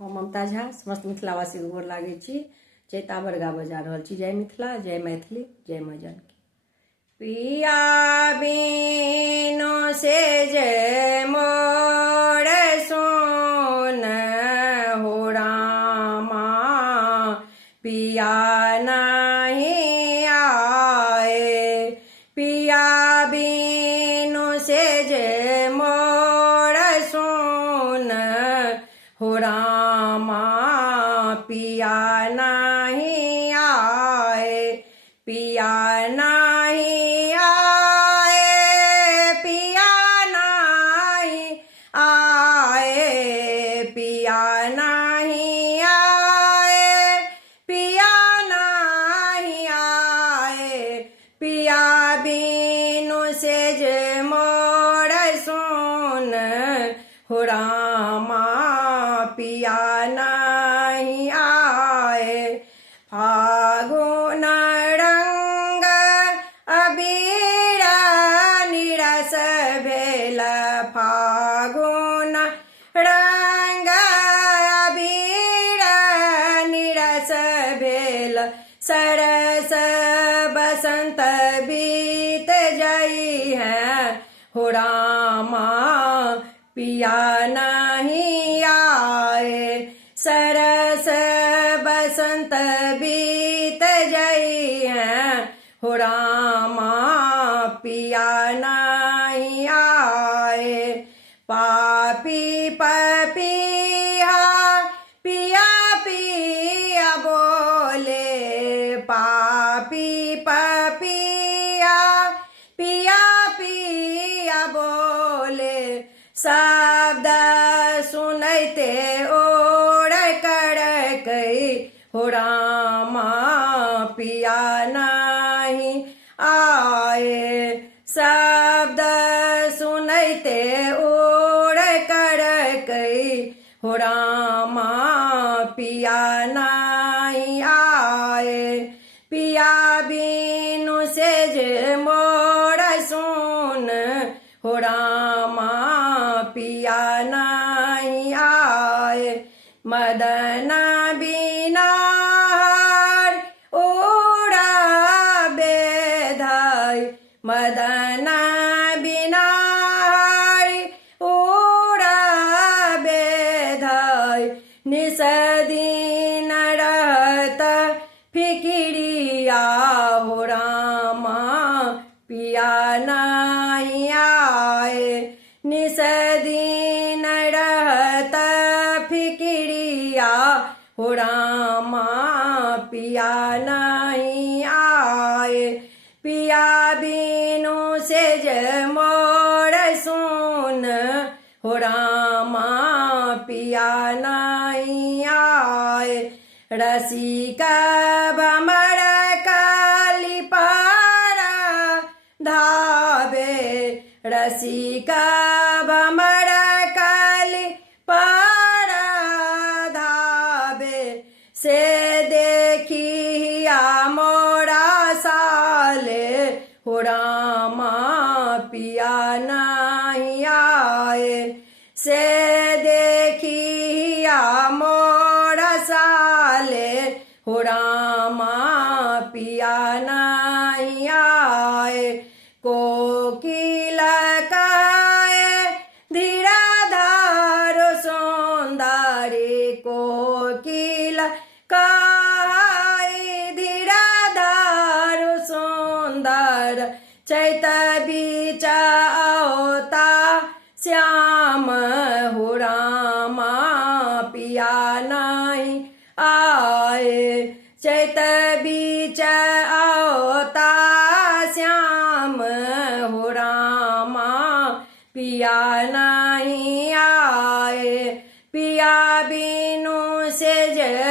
हम ममता झा समस्त मिथिलावासी के गोर लागै छी। चैतावर गाबऽ जा रहल छी। जय मिथिला, जय मैथिली, जय माँ जानकी। पिया बिनु से जय मोर सोन हो रामा, पिया नहीं आए। पिया बिनु से जय मोर सोन हो रामा, पिया नहीं आए। पिया नहीं आए, पिया नहीं आए, पिया नहीं आए, पिया नहीं आए। पिया बिनु से जे मोर सोन हो रामा, पिया नहीं आए। फागुन रंग अबीर निरस भेल, फागुन रंग अबीर निरस भेल। सरस बसंत बीत जाई है हो रामा, पिया नहीं आए। सरस बसंत बीत जाई है हो रामा, पिया नहीं आए। पापी पपिया पिया पिया बोले, पापी पपिया पिया पिया बोले। शब्द सुनते ओढ़ कर कई हो रामा, पिया नहीं आए। शब्द सुनते ओढ़ कर कई हो रामा, पिया नहीं आए। पिया बिनु से जे मोर सोन हो रामा, पिया नहीं आए। मदन बिना हर ओढ़ा बेधाई, मदन बिना हर ओढ़ा बेधाई। निस दिन रहत फिकिरिया हो रामा, पिया नहीं आए। निस दिन रहत फिकिरिया हो रामा, पिया नहीं आए। पिया बिनु से जे मोर सोन हो रामा, पिया नहीं आए। रसिका भमर काली पारा धावे, रसिका भमर काली पारा धावे। से देखिया मोरा साले हो रामा, पिया नहीं आए। से देखिया मोरा साले हो रामा, पिया नहीं आए। कोकिल काए धीराधार सौंदर्य, कोकिल काए धीराधार सौंदर्य। चैत बीच औता श्याम हो रामा, पिया नहीं आए। चैत बीच औता श्याम हो रामा, पिया नहीं आए। पिया बिनु से जे